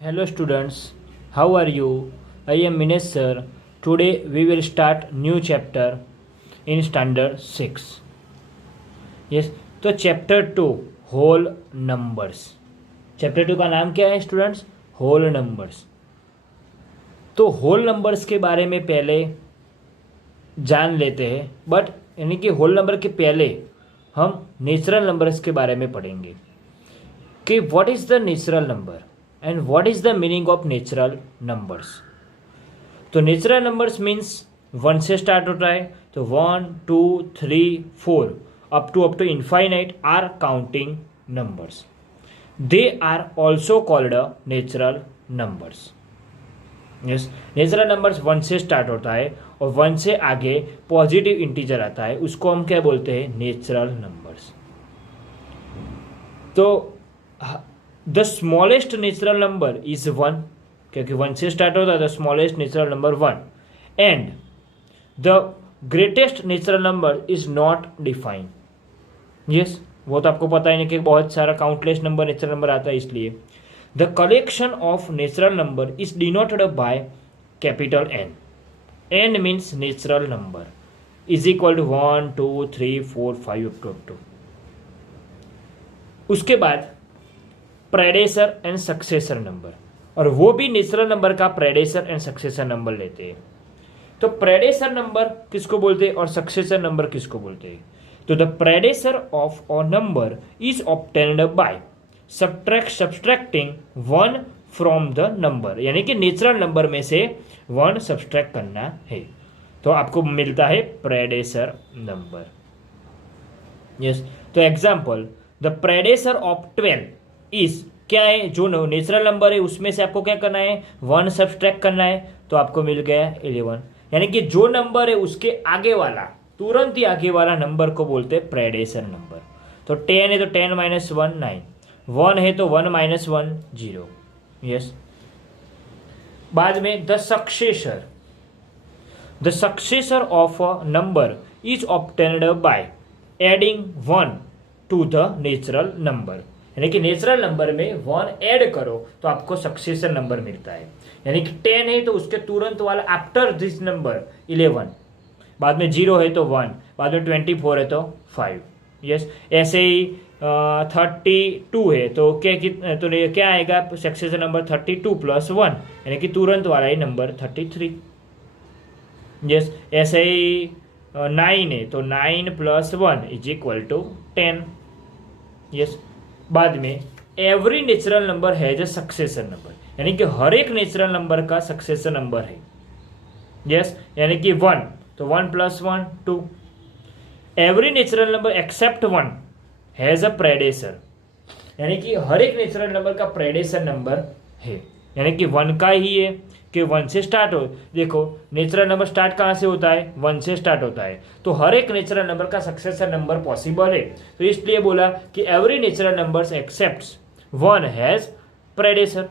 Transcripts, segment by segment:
Hello students, how are you? I am Minesh sir. Today we will start new chapter in standard 6. Yes, तो chapter 2 whole numbers. Chapter 2 का नाम क्या है students? Whole numbers. तो whole numbers के बारे में पहले जान लेते हैं, बट यानी कि होल नंबर के पहले हम नेचुरल नंबर्स के बारे में पढ़ेंगे कि what is the natural number and what is the meaning of natural numbers. तो नेचुरल नंबर्स मीन्स 1 से स्टार्ट होता है, तो 1 2 3 4 up to infinite are counting numbers. They are also called natural numbers. Yes, natural numbers 1 से start होता है और 1 से आगे पॉजिटिव इंटीजर आता है, उसको हम क्या बोलते हैं? Natural numbers. तो the smallest natural number is 1, क्योंकि 1 से स्टार्ट होता है. The smallest natural number 1 and the greatest natural number is not defined. Yes, वो तो आपको पता ही नहीं कि बहुत सारा काउंटलेस नंबर नेचुरल नंबर आता है. इसलिए the collection of natural number is denoted by capital N. N means natural number is equal to 1 2 3 4 5 up to. उसके बाद प्रेडेसर एंड सक्सेसर नंबर, और वो भी नेचुरल नंबर का प्रेडेसर एंड सक्सेसर नंबर लेते हैं. तो प्रेडेसर नंबर किसको बोलते हैं और सक्सेसर नंबर किसको बोलते हैं? तो the predecessor of a number is obtained by subtracting 1 from the number, यानी कि नेचुरल नंबर में से 1 सब्ट्रैक्ट करना है, तो आपको मिलता है प्रेडेसर नंबर. यस, तो example the predecessor of 12 is क्या है? जो नेचुरल नंबर है उसमें से आपको क्या करना है? 1 सब्ट्रैक्ट करना है, तो आपको मिल गया 11. यानी कि जो नंबर है उसके आगे वाला, तुरंत ही आगे वाला नंबर को बोलते हैं प्रेडेसर नंबर. तो 10 है तो 10 माइनस 1 9, 1 है तो 1 माइनस 1 0. यस, बाद में the successor of a number is obtained by adding 1 to the natural number. यानी कि नेचुरल नंबर में 1 ऐड करो तो आपको सक्सेसर नंबर मिलता है. यानी कि 10 है तो उसके तुरंत वाला आफ्टर दिस नंबर 11, बाद में 0 है तो 1, बाद में 24 है तो 5. यस, ऐसे ही 32 है तो क्या आएगा? सक्सेसर नंबर 32 प्लस 1, यानी कि तुरंत वाला ही नंबर 33. यस, ऐसे ही 9 है तो 9 plus 1 is equal to 10. Yes, बाद में every natural number has a successor number, यानी कि हर एक नेचुरल नंबर का सक्सेसर नंबर है. यस, यानी कि 1 तो 1 plus 1 2. Every natural number except 1 has a predecessor, यानी कि हर एक नेचुरल नंबर का प्रेडेसर नंबर है, यानी कि 1 का ही है कि 1 से स्टार्ट हो. देखो नेचुरल नंबर स्टार्ट कहाँ से होता है? 1 से स्टार्ट होता है, तो हर एक नेचुरल नंबर का सक्सेसर नंबर पॉसिबल है. तो इसलिए बोला कि every natural number excepts 1 has predecessor.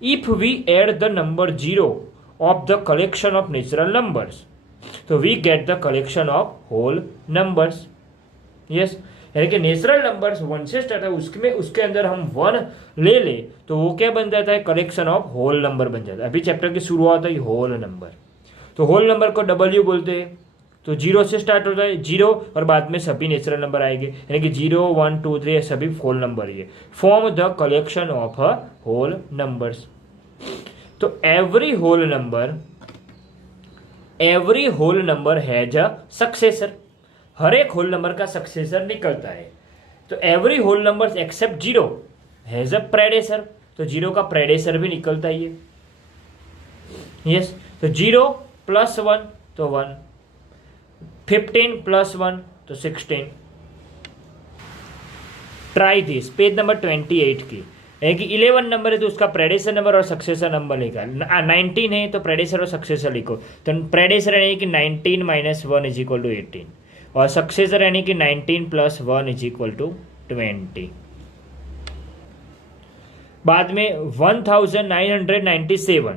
If we add the number 0 of the collection of natural numbers, तो we get the collection of whole numbers. Yes, यानी कि नेचुरल नंबर्स 1 से स्टार्ट है, उसके अंदर हम 1 ले ले तो वो क्या बन जाता है? कलेक्शन ऑफ होल नंबर बन जाता है. अभी चैप्टर की शुरुआत है होल नंबर. तो होल नंबर को W बोलते हैं. तो 0 से स्टार्ट होता है, 0 और बाद में सभी नेचुरल नंबर आएंगे, यानी कि 0 1 2 3 सभी होल नंबर ही है. From the collection of a whole numbers. तो every whole number has a successor. हर एक होल नंबर का सक्सेसर निकलता है. तो every whole number except 0 has a predecessor, तो 0 का प्रेडेसर भी निकलता ही है. यस, तो 0 प्लस 1 तो 1, 15 प्लस 1 तो 16. ट्राई दिस, पेज नंबर 28 की. यानी कि 11 नंबर है तो उसका प्रेडेसर नंबर और सक्सेसर नंबर लिखा. 19 है तो प्रेडेसर और सक्सेसर लिखो. तो प्रेडेसर यानी कि 19 माइनस 1 इज इक्वल टू 18, और सक्सेसर यानी कि 19 प्लस 1 इज इक्वल टू 20. बाद में 1997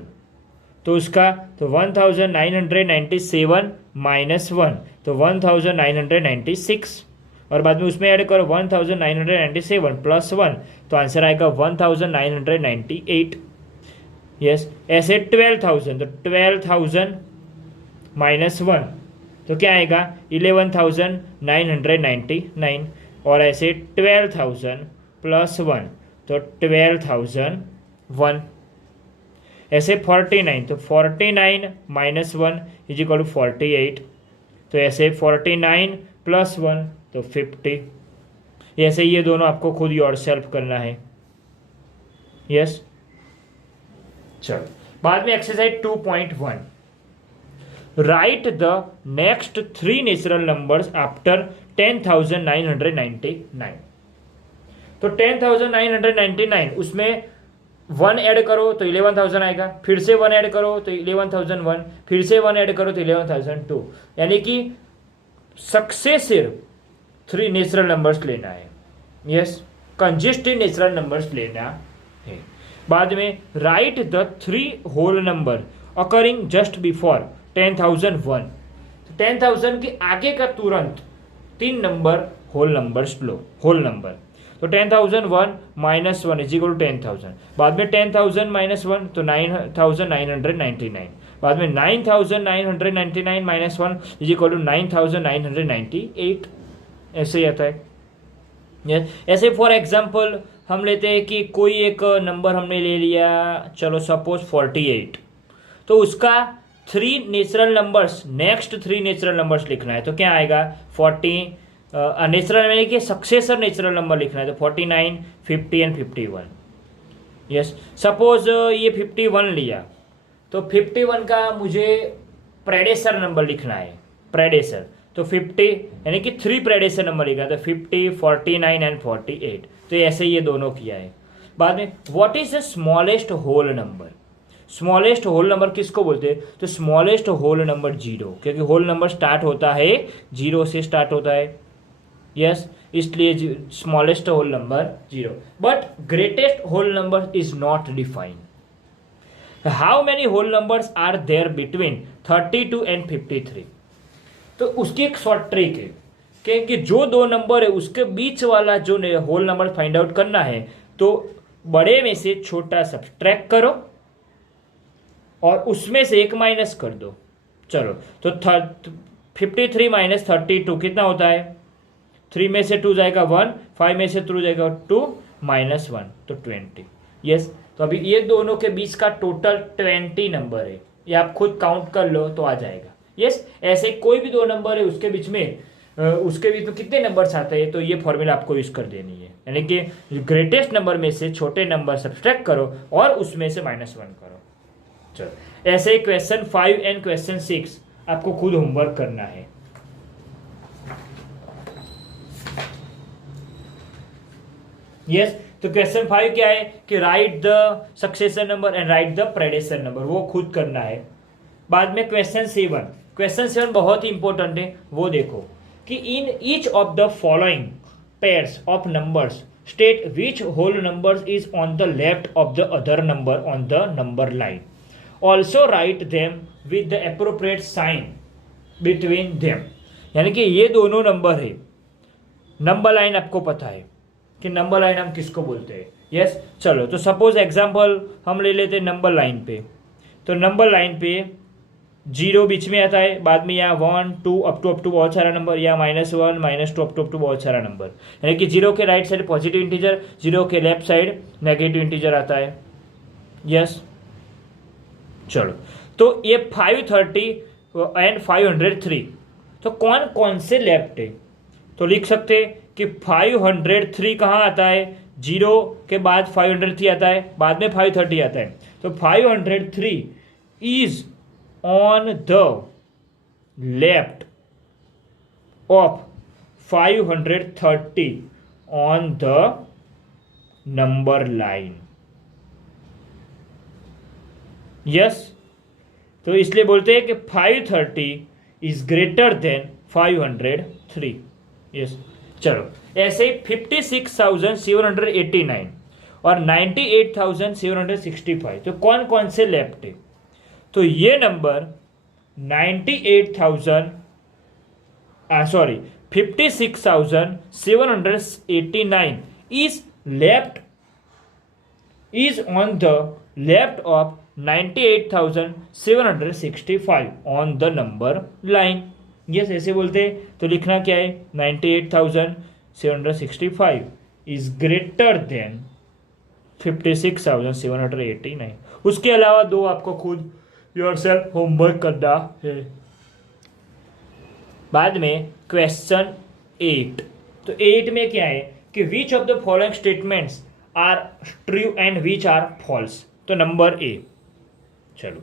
तो उसका तो 1997 माइनस 1 तो 1996. और बाद में उसमें ऐड करो 1997 प्लस 1, तो आंसर आएगा 1998। यस, ऐसे 12,000, तो 12,000 माइनस 1, तो क्या आएगा 11,999, और ऐसे 12,000 प्लस 1, तो 12,001। ऐसे 49, तो 49 माइनस 1 इज इक्वल टू 48, तो ऐसे 49 प्लस 1, तो 50। ऐसे ये दोनों आपको खुद योर सेल्फ करना है। यस, चलो बाद में exercise 2.1, right the next 3 natural numbers after 10,999। तो 10,999 उसमें 1 ऐड करो तो 11,000 आएगा, फिर से 1 ऐड करो तो 11,001, फिर से 1 ऐड करो तो 11,002, यानी कि सक्सेसिव 3 नेचुरल नंबर्स लेना है। यस, कंसिस्टेंट नेचुरल नंबर्स लेना है। बाद में write the 3 whole number occurring just before 10,001। 10,000 के आगे का तुरंत 3 नंबर होल नंबर्स लो, होल नंबर। तो 10,001 माइनस 1 इज इक्वल टू 10,000, बाद में 10,000 माइनस 1 तो 9,999, बाद में 9,999 माइनस 1 इज इक्वल टू 9,998, ऐसे ही आता है। ऐसे फॉर एग्जाम्पल हम लेते हैं कि कोई एक नंबर हमने ले लिया, चलो सपोज 48, तो उसका 3 natural numbers, next 3 natural numbers लिखना है, तो क्या आएगा 40 नेचुरल यानी कि सक्सेसर नेचुरल नंबर लिखना है, तो 49, 50 एंड 51। यस, सपोज ये 51 लिया, तो 51 का मुझे प्रेडेसर नंबर लिखना है, प्रेडेसर, तो 50 यानी कि 3 प्रेडेसर नंबर लिखा है, तो 50, 49 एंड 48, तो ऐसे ये दोनों किया है। बाद में what is the smallest whole number, smallest whole number किसको बोलते हैं, तो स्मॉलेस्ट होल नंबर 0, क्योंकि होल नंबर स्टार्ट होता है 0 से स्टार्ट होता है। यस, इसलिए smallest whole number 0, but greatest whole number is not defined. How many whole numbers are there between 32 and 53। तो उसकी एक शॉर्ट ट्रिक है, क्योंकि जो 2 नंबर है उसके बीच वाला जो होल नंबर फाइंड आउट करना है, तो बड़े में से छोटा सब्ट्रैक्ट करो और उसमें से 1 माइनस कर दो। चलो, तो 53 माइनस 32 कितना होता है, 3 में से 2 जाएगा 1, 5 में से 2 जाएगा 2, माइनस 1, तो 20। यस, तो अभी ये दोनों के बीच का टोटल 20 नंबर है, ये आप खुद काउंट कर लो तो आ जाएगा। यस, ऐसे कोई भी 2 नंबर है उसके बीच में कितने नंबर्स आते हैं, तो ये फॉर्मूला आपको यूज कर देनी है, यानी कि ग्रेटेस्ट नंबर में से छोटे नंबर सब्ट्रैक्ट करो और उसमें से -1 करो। चलो, ऐसे क्वेश्चन 5 एंड क्वेश्चन 6 आपको खुद होमवर्क करना है। यस, तो क्वेश्चन 5 क्या है कि right the successor number and right the predecessor number, वो खुद करना है। बाद में क्वेश्चन 7, क्वेश्चन 7 बहुत ही इंपॉर्टेंट है, वो देखो कि in each of the following pairs of numbers state which whole number is on the left of the other number on the number line, also write them with the appropriate sign between them. यानी कि ये दोनों number है, number line आपको पता है कि number line हम किसको बोलते हैं। यस, चलो, तो सपोज एग्जांपल हम ले लेते हैं नंबर लाइन पे, तो नंबर लाइन पे 0 बीच में आता है, बाद में यहाँ 1, 2 अप टू बहुत सारा नंबर, या -1, -2 अप टू बहुत सारा नंबर, यानी कि 0 के राइट साइड पॉजिटिव इंटीजर, 0 के लेफ्ट साइड नेगेटिव इंटीजर आता है। यस, चलो, तो ये 530 एंड 503, तो कौन कौन से लेफ्ट है, तो लिख सकते हैं कि 503 कहाँ आता है, 0 के बाद 503 आता है, बाद में 530 आता है, तो 503 is on the left of 530 on the number line. Yes, तो इसलिए बोलते हैं कि 530 इज ग्रेटर देन 503। यस, चलो, ऐसे 56,789 और 98,765, तो कौन कौन से लेफ्ट है, तो ये number 98,000 56,789 is on the left of 98,765 on the number line. Yes ऐसे बोलते हैं तो लिखना क्या है 98,765 इज ग्रेटर देन 56,789. उसके अलावा दो आपको खुद योरसेल्फ होमवर्क करना है. बाद में क्वेश्चन 8. तो 8 में क्या है कि which of the following statements are true and which are false. तो नंबर ए, चलो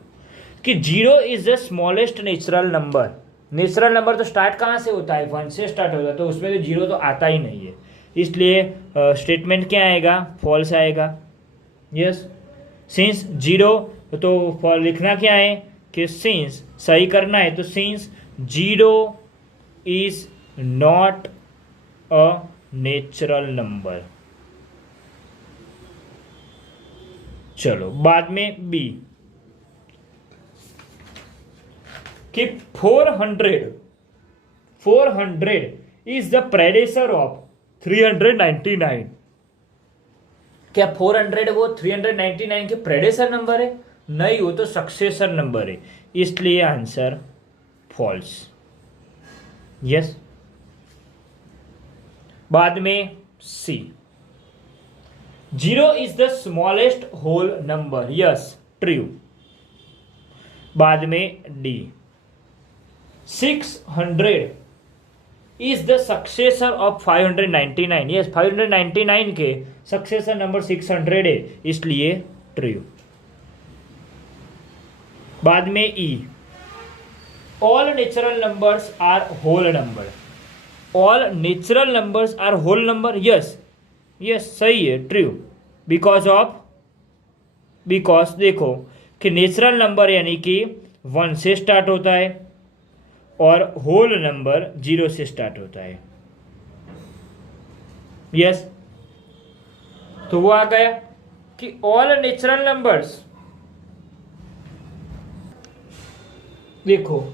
कि 0 is the smallest natural number. Natural number तो स्टार्ट कहाँ से होता है 1 से स्टार्ट होता है, तो उसमें तो 0 तो आता ही नहीं है, इसलिए स्टेटमेंट क्या आएगा फॉल्स आएगा. यस सिंस 0 तो लिखना क्या है कि सिंस सही करना है तो since 0 is not a natural number. चलो बाद में बी कि 400 इज द प्रेडेसर ऑफ 399. क्या 400 वो 399 के प्रेडेसर नंबर है? नहीं, वो तो सक्सेसर नंबर है, इसलिए आंसर फॉल्स. यस. बाद में C 0 is the smallest whole number. Yes true. बाद में D 600 is the successor of 599. Yes 599 के सक्सेसर नंबर 600 है, इसलिए ट्रू. बाद में E all natural numbers are whole number. All natural numbers are whole number. Yes yes सही है true. Because देखो कि नेचुरल नंबर यानी कि 1 से स्टार्ट होता है और होल नंबर 0 से स्टार्ट होता है. यस तो वो आ गया कि ऑल नेचुरल नंबर्स, देखो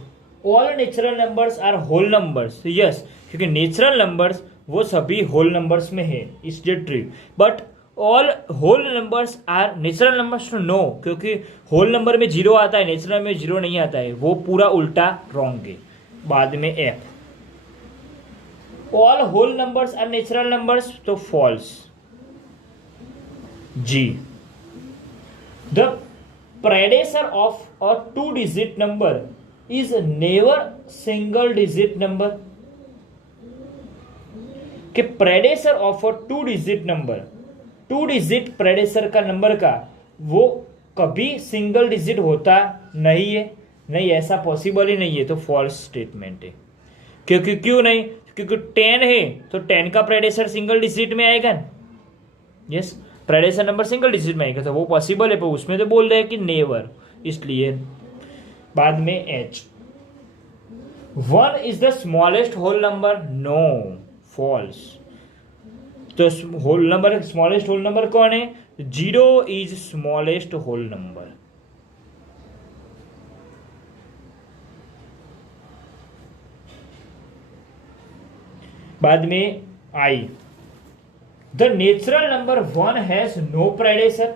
all natural numbers are whole numbers. Yes क्योंकि नेचुरल नंबर्स वो सभी होल नंबर्स में है, इसलिए true. But all whole numbers are natural numbers. No, क्योंकि होल नंबर में 0 आता है, नेचुरल में 0 नहीं आता है, वो पूरा उल्टा रॉन्ग है. बाद में F all whole numbers are natural numbers, तो false. G the predecessor of a 2 digit number is never single digit number. कि predecessor of a 2 digit number, 2 digit predecessor का नंबर का वो कभी सिंगल डिजिट होता नहीं है. नहीं, ऐसा पॉसिबल ही नहीं है, तो फॉल्स स्टेटमेंट है. क्योंकि क्यों नहीं, क्योंकि 10 है तो 10 का प्रेडेसर सिंगल डिजिट में आएगा. Yes predecessor number single digit में आएगा, तो वो पॉसिबल है, पर उसमें तो बोल रहे हैं कि नेवर, इसलिए. बाद में H 1 is the smallest whole number. No, false. तो whole number smallest whole number कौन है? 0 इज स्मॉलेस्ट होल नंबर. बाद में I the natural number 1 has no predecessor.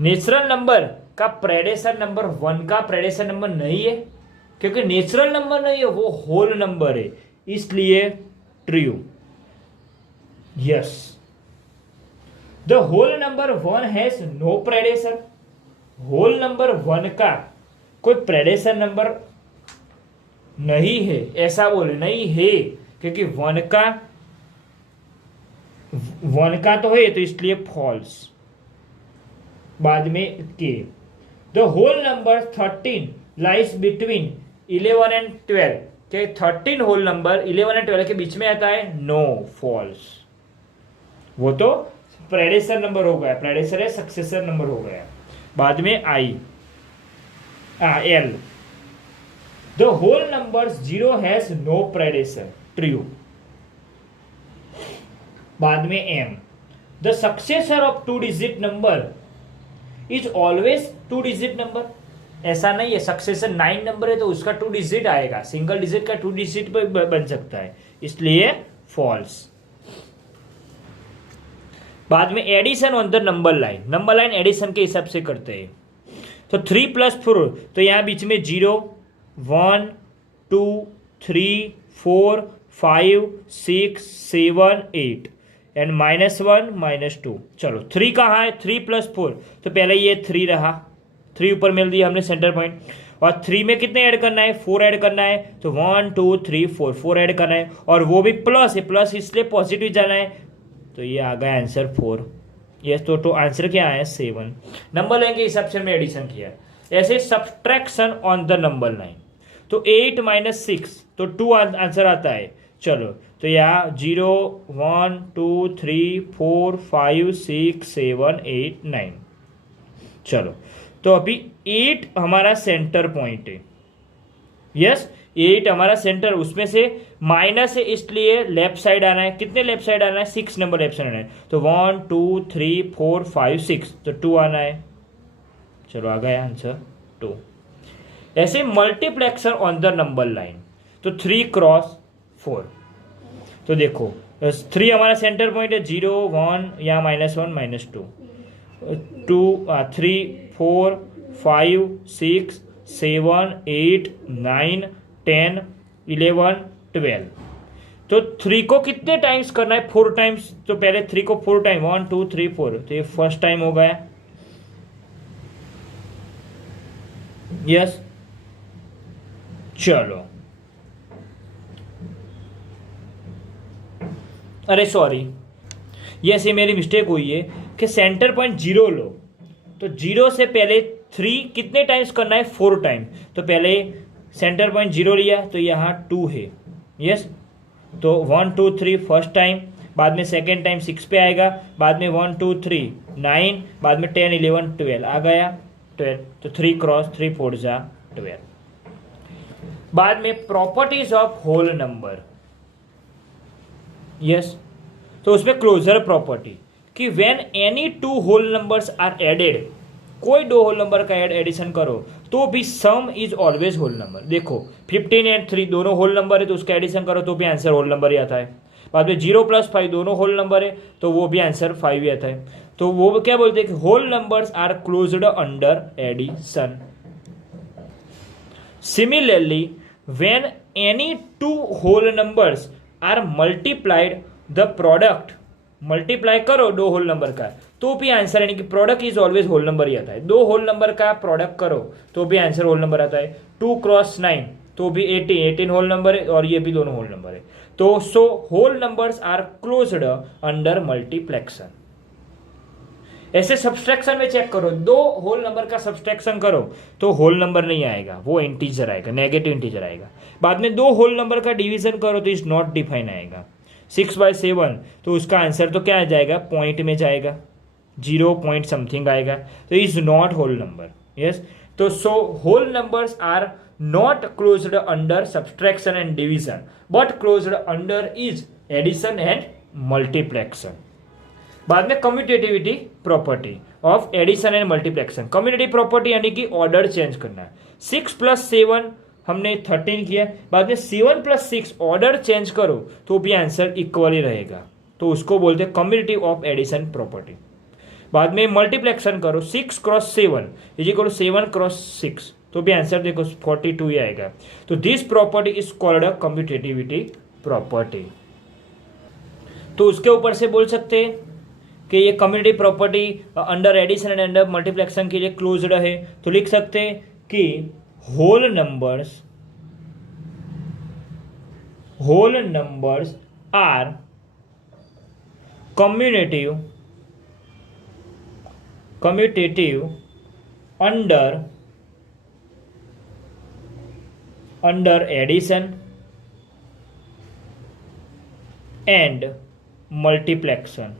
Natural number का प्रेडेसर नंबर 1 का प्रेडेसर नंबर नहीं है, क्योंकि नेचुरल नंबर नहीं है, वो होल नंबर है, इसलिए true. Yes the whole number 1 has no predecessor. Whole number 1 का कोई प्रेडेसर नंबर नहीं है, ऐसा बोले नहीं है, क्योंकि 1 का तो है, तो इसलिए फॉल्स. बाद में K the whole number 13 lies between 11 and 12. के 13 होल नंबर 11 एंड 12 के बीच में आता है. No, false. वो तो प्रेडेसर नंबर हो गया, प्रेडेसर है सक्सेसर नंबर हो गया. बाद में आई L the whole number 0 has no predecessor. True. बाद में M the successor of 2 digit number is always 2 digit number. ऐसा नहीं है, सक्सेशन 9 नंबर है तो उसका 2 डिजिट आएगा, सिंगल डिजिट का 2 डिजिट बन सकता है, इसलिए फॉल्स। बाद में addition on the number line addition के हिसाब से करते हैं। तो 3 + 4, तो यहाँ बीच में 0, 1, 2, 3, 4, 5, 6, 7, 8 एंड -1, -2। चलो 3 कहाँ है, 3 + 4, तो पहले ये 3 रहा, 3 ऊपर मिल दिया हमने सेंटर पॉइंट, और 3 में कितने ऐड करना है, 4 ऐड करना है, तो 1 2 3 4 ऐड करना है, और वो भी प्लस है, प्लस इसलिए पॉजिटिव जाना है, तो ये आ गया आंसर 4। यस, तो आंसर क्या है 7। नंबर लाइन के हिसाब से हमने एडिशन किया। ऐसे subtraction on the number line, तो 8 - 6, तो 2 आंसर आता है। चलो तो यहाँ 0 1 2 3 4 5 6 7 8 9। चलो तो अभी 8 हमारा सेंटर पॉइंट है। यस, 8 हमारा सेंटर, उसमें से माइनस है इसलिए लेफ्ट साइड आना है। कितने लेफ्ट साइड आना है, 6 नंबर लेफ्ट साइड आना है, तो 1 2 3 4 5 6, तो 2 आना है। चलो आ गया आंसर 2। ऐसे multiplexer on the number line, तो 3 × 4, तो देखो 3 हमारा सेंटर पॉइंट है, 0 1, यहाँ -1 -2, 2 3 4 5 6 7 8 9 10 11 12। तो 3 को कितने टाइम्स करना है, 4 टाइम्स, तो पहले 3 को 4 टाइम, 1 2 3 4, तो ये फर्स्ट टाइम हो गया। यस, चलो, अरे सॉरी, यस ये मेरी मिस्टेक हुई है कि सेंटर पॉइंट 0 लो, तो 0 से पहले 3 कितने टाइम्स करना है, 4 टाइम, तो पहले सेंटर पॉइंट 0 लिया, तो यहाँ 2 है। यस, तो 1 2 3 फर्स्ट टाइम, बाद में सेकेंड टाइम 6 पे आएगा, बाद में 1 2 3 9, बाद में 10 11 12 आ गया 12, तो 3 × 3 4 जा 12। बाद में properties of whole number. Yes, तो उसमें क्लोजर प्रॉपर्टी कि when any 2 whole numbers are added, कोई 2 होल नंबर का एडिशन करो तो भी sum is always whole number. देखो 15 और 3 दोनों होल नंबर है, तो उसका एडिशन करो तो भी आंसर होल नंबर ही आता है। बाद में 0 + 5 दोनों होल नंबर है, तो वो भी आंसर 5 ही आता है। तो वो क्या बोलते हैं कि whole numbers are closed under addition. Similarly when any 2 whole numbers are multiplied, the product, multiply करो 2 होल नंबर का तो भी आंसर, यानी कि product is always whole number ही आता है। 2 होल नंबर का प्रोडक्ट करो तो भी आंसर होल नंबर आता है। 2 × 9 तो भी 18 होल नंबर है, और ये भी दोनों होल नंबर है। तो so whole numbers are closed under multiplication. ऐसे सब्सट्रैक्शन में चेक करो, 2 होल नंबर का सब्सट्रैक्शन करो तो होल नंबर नहीं आएगा, वो इंटीजर आएगा, नेगेटिव इंटीजर आएगा। बाद में 2 होल नंबर का डिवीजन करो तो इज नॉट डिफाइन आएगा। 6/7, तो उसका आंसर तो क्या आ जाएगा, पॉइंट में जाएगा, 0 पॉइंट समथिंग आएगा, तो is not whole number. Yes, तो so whole numbers are not closed under subtraction and division, but closed under is addition and multiplication. बाद में commutativity property of addition and multiplication. Commutative property यानी कि order change करना है। 6 + 7 हमने 13 किया, बाद में 7 + 6 ऑर्डर चेंज करो तो भी आंसर इक्वल ही रहेगा, तो उसको बोलते हैं कम्यूटेटिव ऑफ एडिशन प्रॉपर्टी। बाद में मल्टीप्लेक्शन करो, 6 × 7 = 7 × 6, तो भी आंसर देखो 42 ही आएगा। तो this property is called a commutativity property. तो उसके ऊपर से बोल सकते हैं कि ये commutative property under addition and under multiplication के लिए क्लोज्ड है, तो लिख सकते हैं कि whole numbers are commutative under addition and multiplication.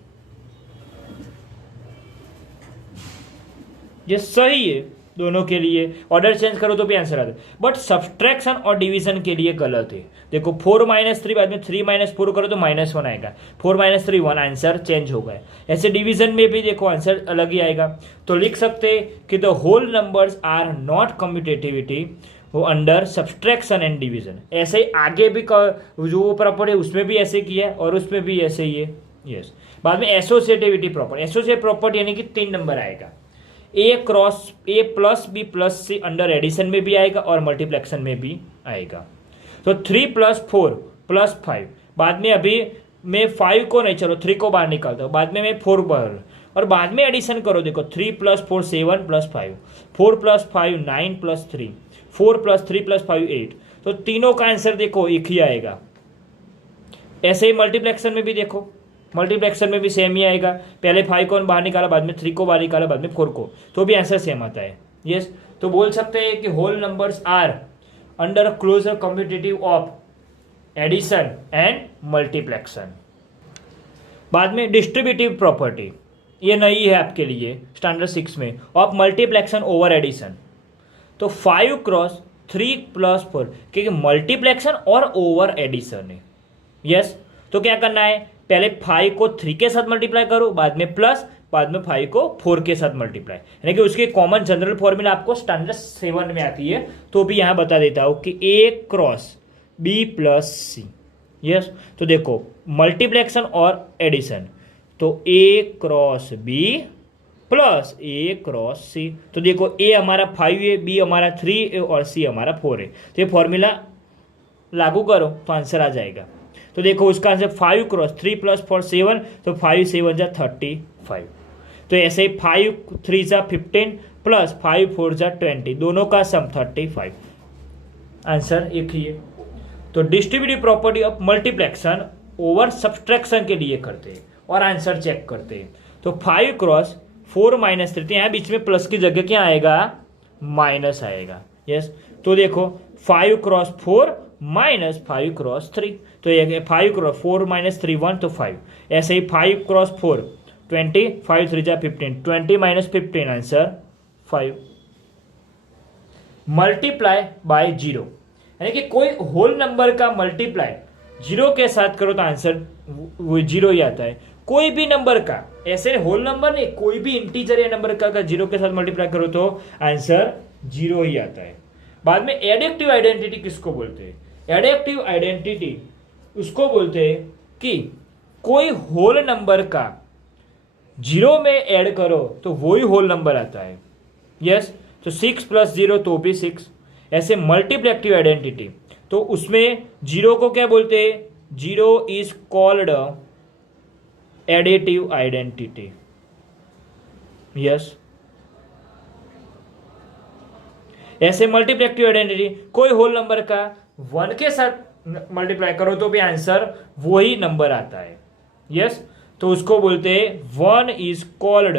ये सही है, दोनों के लिए, ऑर्डर चेंज करो तो भी आंसर आता है। बट सब्सट्रैक्शन और डिवीजन के लिए गलत है। देखो 4 - 3 बाद में 3 - 4 करो तो -1 आएगा, 4 - 3 1, आंसर चेंज होगा। ऐसे डिवीजन में भी देखो आंसर अलग ही आएगा। तो लिख सकते कि the whole numbers are not commutativity वो अंडर सब्सट्रैक्शन एंड डिवीजन। ऐसे ही आगे भी जो प्रॉपर्टी है उसमें भी ऐसे किया है और उसमें भी ऐसे ही है। यस, बाद में एसोसिएटिविटी प्रॉपर्टी, एसोसिएट प्रॉपर्टी यानी कि 3 नंबर आएगा। A cross A plus B plus C under addition में भी आएगा और मल्टीप्लेक्शन में भी आएगा। तो 3 + 4 + 5, बाद में अभी मैं 5 को नहीं, चलो 3 को बाहर निकालता हूँ, बाद में मैं 4 बाहर, और बाद में एडिशन करो। देखो 3 + 4 7 + 5, 4 + 5 9 + 3, 4 + 3 + 5 8। तो तीनों का आंसर देखो एक ही आएगा। ऐसे ही मल्टीप्लेक्शन में भी देखो, मल्टीप्लेक्शन में भी सेम ही आएगा। पहले 5 को बाहर निकाला, बाद में 3 को बाहर निकाला, बाद में 4 को, तो भी आंसर सेम आता है। यस, तो बोल सकते हैं कि whole numbers are under closure commutative of addition and multiplication. बाद में डिस्ट्रीब्यूटिव प्रॉपर्टी, ये नई है आपके लिए स्टैंडर्ड 6 में, ऑफ मल्टीप्लेक्शन ओवर एडिशन। तो 5 × 3 + 4, क्योंकि मल्टीप्लेक्शन और ओवर एडिशन है। यस, तो क्या करना है, पहले 5 को 3 के साथ मल्टीप्लाई करो, बाद में प्लस, बाद में 5 को 4 के साथ मल्टीप्लाई, यानी कि उसकी कॉमन जनरल फॉर्मूला आपको स्टैंडर्ड 7 में आती है। तो भी यहां बता देता हूं कि A × B + C। यस, तो देखो मल्टीप्लेक्शन और एडिशन, तो A × B + A × C। तो देखो A हमारा 5 है, B हमारा 3 है और C हमारा 4 है। तो ये फॉर्मूला लागू करो तो आंसर आ जाएगा। तो देखो उसका आंसर 5 × 3 + 4 7, तो 5 7 जा 35। तो ऐसे ही 5 3 जा 15 + 5 4 जा 20, दोनों का सम 35। आंसर एक ही है। तो distributive property of मल्टीप्लेक्शन over subtraction के लिए करते हैं और आंसर चेक करते हैं। तो 5 × 4 - 3, यहाँ बीच में प्लस की जगह क्या आएगा, माइनस आएगा। यस, तो देखो 5 × 4 - 5 × 3, तो ये 5 × 4 - 3 1, तो 5। ऐसे ही 5 × 4 20, 5 3 जा 15, 20 - 15, आंसर 5। मल्टीप्लाई बाय 0, यानी कि कोई होल नंबर का मल्टीप्लाई 0 के साथ करो तो आंसर वो 0 ही आता है। कोई भी नंबर का, ऐसे होल नंबर नहीं, कोई भी इंटीजर या नंबर का 0 के साथ मल्टीप्लाई करो तो आंसर 0 ही आता है। बाद में एडिटिव आइडेंटिटी किसको बोलते हैं, एडिटिव आइडेंटिटी उसको बोलते हैं कि कोई होल नंबर का 0 में ऐड करो तो वही होल नंबर आता है। यस, तो 6 + 0 तो भी 6। ऐसे मल्टीप्लेक्टिव आइडेंटिटी, तो उसमें 0 को क्या बोलते हैं, 0 is called additive identity. Yes, ऐसे मल्टीप्लेक्टिव आइडेंटिटी कोई होल नंबर का 1 के साथ मल्टीप्लाई करो तो भी आंसर वही नंबर आता है। यस, तो उसको बोलते हैं 1 is called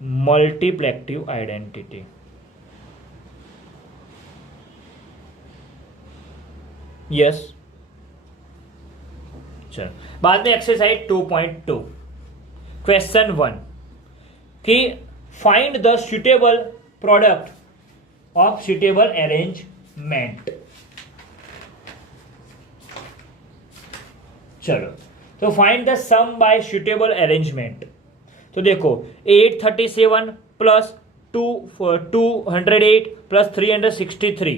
multiplicative identity. Yes, चलो बाद में एक्सरसाइज 2.2 क्वेश्चन 1 कि find the suitable product of suitable arrangement. चलो, तो find the sum by suitable arrangement. तो देखो 837 + 208 + 363,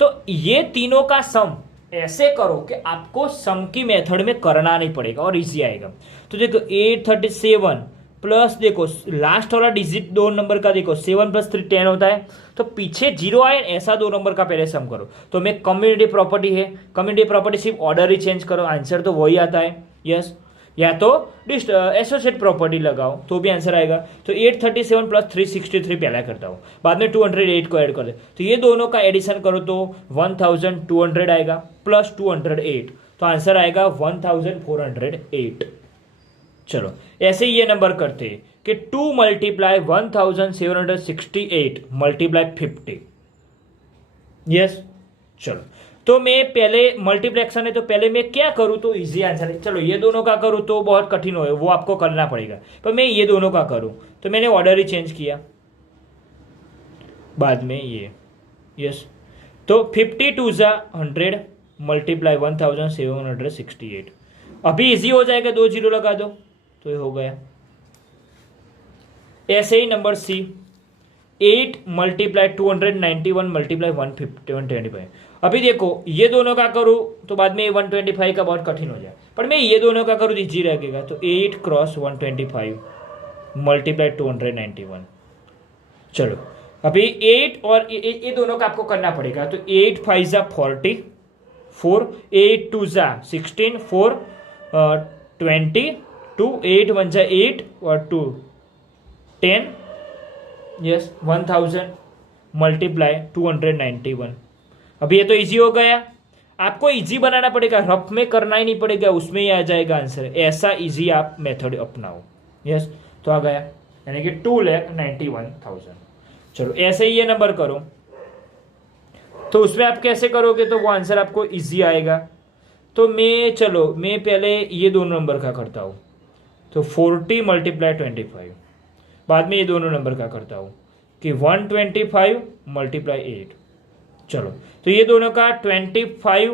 तो ये तीनों का सम ऐसे करो कि आपको सम की मेथड में करना नहीं पड़ेगा और इजी आएगा। तो देखो 837 प्लस, देखो लास्ट वाला डिजिट 2 नंबर का, देखो 7 + 3 10 होता है, तो पीछे 0 आए ऐसा 2 नंबर का पहले सम करो। तो मैं कम्युनिटी प्रॉपर्टी है, कम्युनिटी प्रॉपर्टी सिर्फ ऑर्डर ही चेंज करो, आंसर तो वही आता है। यस, या तो एसोसिएट प्रॉपर्टी लगाओ तो भी आंसर आएगा। तो 837 + 363 पहला करता हूँ, बाद में 208 को ऐड कर दे, तो ये दोनों का एडिशन करो तो 1200 आएगा प्लस 208, तो आंसर आएगा 1408। चलो ऐसे ही ये नंबर करते हैं कि 2 × 1768 × 50। यस, चलो तो मैं पहले मल्टीप्लेक्शन है तो पहले मैं क्या करूं तो इजी आंसर है। चलो ये दोनों का करूं तो बहुत कठिन हो, वो आपको करना पड़ेगा, पर मैं ये दोनों का करूं तो मैंने ऑर्डर ही चेंज किया। बाद में ये, यस। तो 52 ज़ा 100 मल्टीप्लाई 1768। अभी इजी हो जाएगा, 2 जीरो लगा दो तो ये हो गया। ऐसे ही नंबर सी 8 मल्टीप्लाई 291 मल्टीप्लाई 125। अभी देखो ये दोनों का करूँ तो बाद में 125 का बहुत कठिन हो जाए, पर मैं ये दोनों का करूँ तो इजी रहेगा। तो 8 क्रॉस 125 मल्टीप्लाई 291। चलो अभी 8 और ये दोनों का आपको करना पड़ेगा। तो 8 5 ज़ा 44, 8 2 ज़ा 16, 4 22, 8 1 ज़ा 8 और 2 10, यस 1000 मल्टीप्लाई 291। अभी ये तो इजी हो गया। आपको इजी बनाना पड़ेगा, रफ में करना ही नहीं पड़ेगा, उसमें ही आ जाएगा आंसर। ऐसा इजी आप मेथड अपनाओ, यस। तो आ गया यानी कि 2,91,000। चलो ऐसे ही ये नंबर करो, तो उसमें आप कैसे करोगे तो वो आंसर आपको इजी आएगा। तो मैं पहले ये दोनों नंबर का करता हूँ। तो 40 मल्टीप्लाई 25, बाद में ये दोनों नंबर का करता हूँ कि 125 मल्टीप्लाई 8। चलो तो ये दोनों का 25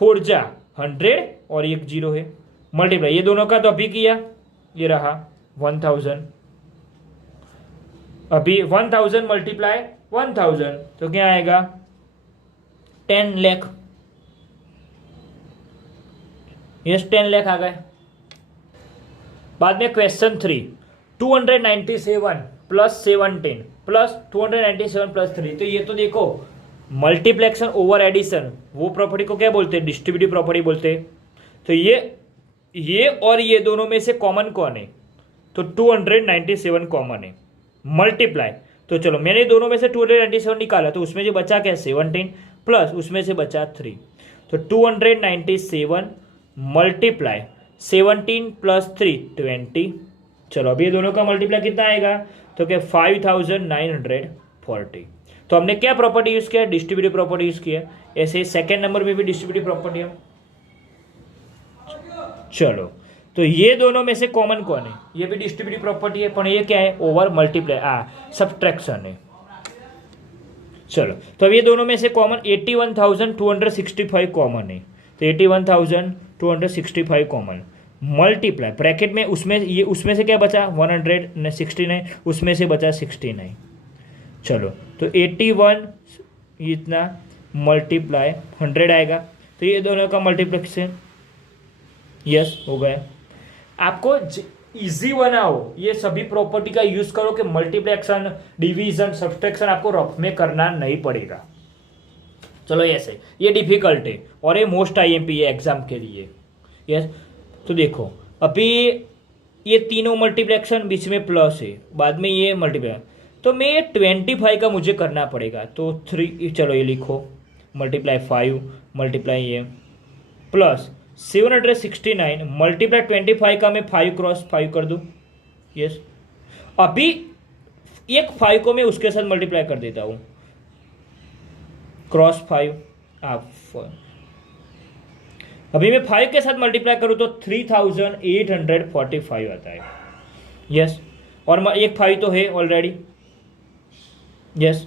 4 जा 100 और एक जीरो है मल्टीप्लाई, ये दोनों का तो अभी किया, ये रहा 1000। अभी 1000 मल्टीप्लाई 1000 तो क्या आएगा 10 लाख, यस 10 लाख आ गए। बाद में क्वेश्चन 3 297 प्लस 17 प्लस 297 प्लस 3। तो ये तो देखो मल्टीप्लेक्शन ओवर एडिशन, वो प्रॉपर्टी को क्या बोलते हैं, डिस्ट्रीब्यूटिव प्रॉपर्टी बोलते हैं। तो ये और ये दोनों में से कॉमन कौन है, तो 297 कॉमन है। मल्टीप्लाई, तो चलो मैंने दोनों में से 297 निकाला, तो उसमें जो बचा क्या 17 प्लस उसमें से बचा 3। तो 297 मल्टीप्लाई 17 प्लस 3 20। चलो अभी ये दोनों का मल्टीप्लाई कितना आएगा, तो क्या 5940। तो हमने क्या प्रॉपर्टी यूज किया, डिस्ट्रीब्यूटिव प्रॉपर्टी यूज किया। ऐसे सेकंड नंबर में भी डिस्ट्रीब्यूटिव प्रॉपर्टी है। चलो तो ये दोनों में से कॉमन कौन है, ये भी डिस्ट्रीब्यूटिव प्रॉपर्टी है, पर ये क्या है ओवर मल्टीप्लाई सब्ट्रैक्शन है। चलो तो अब ये दोनों में से कॉमन 81,265 कॉमन है। तो 81,265 कॉमन मल्टीप्लाई ब्रैकेट में उसमें से क्या बचा 169, उसमें से बचा 69। चलो तो 81 इतना मल्टीप्लाई 100 आएगा। तो ये दोनों का मल्टीप्लिकेशन यस हो गया। आपको इजी बनाओ, ये सभी प्रॉपर्टी का यूज करो कि मल्टीप्लेक्शन डिवीजन सब्सट्रैक्शन आपको रफ में करना नहीं पड़ेगा। चलो ऐसे ये डिफिकल्ट है और ये मोस्ट आईएमपी है एग्जाम के लिए, यस। तो देखो अभी ये तीनों मल्टीप्लेक्शन बीच में प्लस है, बाद में ये मल्टीप्लाई, तो मैं ये 25 का मुझे करना पड़ेगा। तो 3, चलो ये लिखो मल्टीप्लाई 5 मल्टीप्लाई ये प्लस 769 मल्टीप्लाई 25 का मैं 5 क्रॉस 5 कर दूँ, यस। अभी एक 5 को मैं उसके साथ मल्टीप्लाई कर देता हूँ, क्रॉस 5 आप। अभी मैं 5 के साथ मल्टीप्लाई करूँ तो 3845 आता है, यस। और एक 5 तो है ऑलरेडी, यस।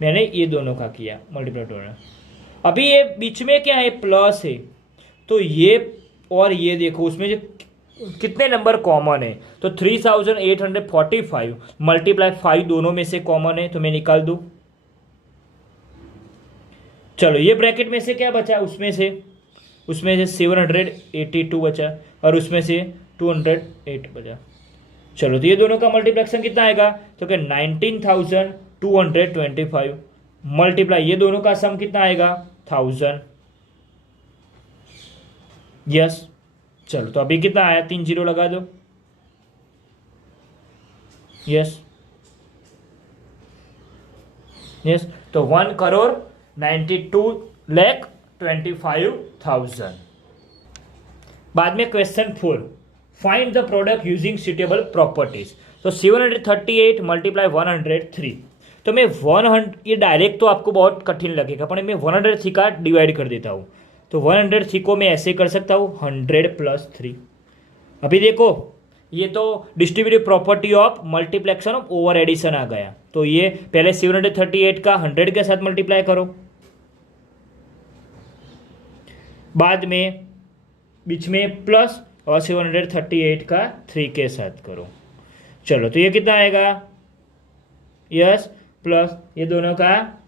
मैंने ये दोनों का किया मल्टीप्लाई दोनों। अभी ये बीच में क्या है प्लस है, तो ये और ये देखो उसमें जो कितने नंबर कॉमन है, तो 3845 मल्टीप्लाई 5 दोनों में से कॉमन है, तो मैं निकाल दूं। चलो ये ब्रैकेट में से क्या बचा, उसमें से 782 बचा और उसमें से 208 बचा। चलो तो ये दोनों का मल्टीप्लेक्शन कितना आएगा, तो क्या 19,225 मल्टीप्लाई ये दोनों का सम कितना आएगा 1000, यस। चलो तो अभी कितना आया, 3 जीरो लगा दो, यस यस। तो 1,92,25,000। बाद में question 4 find the product using suitable properties. तो 738 मल्टीप्लाई 103। तो मैं 100, ये डायरेक्ट तो आपको बहुत कठिन लगेगा, पर मैं 103 का डिवाइड कर देता हूँ। तो 103 को मैं ऐसे कर सकता हूँ 100 प्लस 3। अभी देखो ये तो distributive property of multiplication of over addition आ गया। तो ये पहले 738 का 100 के साथ मल्टीप्लाई करो, बाद में बीच में प्लस और 738 का 3 के साथ करो। चलो तो ये कितना आएगा, यस प्लस ये दोनों का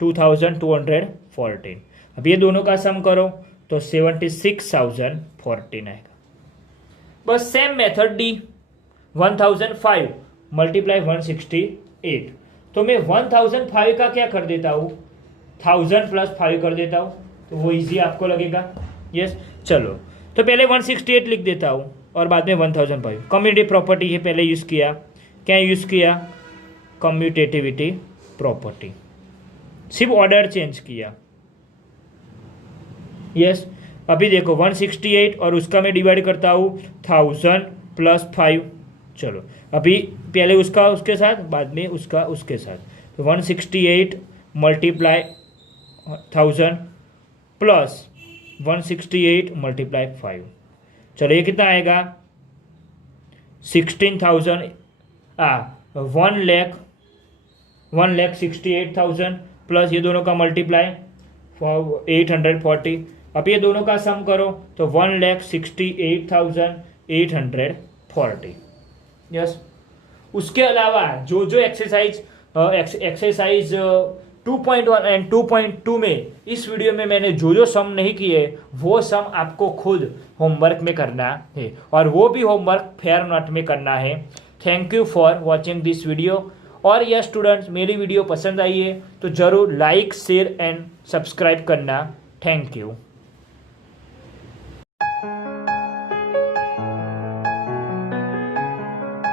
2214। अब ये दोनों का सम करो तो 76,014 आएगा। बस सेम मेथड डी, 1005 मल्टीप्लाई 168। तो मैं 1005 का क्या कर देता हूँ, 1000 प्लस 5 कर देता हूँ, तो वो इजी आपको लगेगा। यस चलो तो पहले 168 लिख देता हूँ और बाद में 1005। कम्यूटेटिव प्रॉपर्टी है पहले यूज़ किया, क्या यूज़ किया, कम्यूटेटिविटी प्रॉपर्टी, सिर्फ ऑर्डर चेंज किया। यस अभी देखो 168 और उसका मैं डिवाइड करता हूँ 1000 प्लस 5। चलो अभी पहले उसका उसके साथ, बाद में उसका उसके साथ, तो 168 मल्टीप्लाई 1000 प्लस 168 मल्टीप्लाई 5। चलो ये कितना आएगा, 16,000 1,68,000 प्लस ये दोनों का मल्टीप्लाई 840। अब ये दोनों का सम करो तो 1,68,840। यस उसके अलावा जो जो एक्सरसाइज 2.1 एंड 2.2 में इस वीडियो में मैंने जो जो सम नहीं किए वो सम आपको खुद होमवर्क में करना है, और वो भी होमवर्क फेयर नोट में करना है। Thank you for watching this video. और यह स्टूडेंट्स मेरी वीडियो पसंद आई है तो ज़रूर लाइक शेयर एंड सब्सक्राइब करना। Thank you.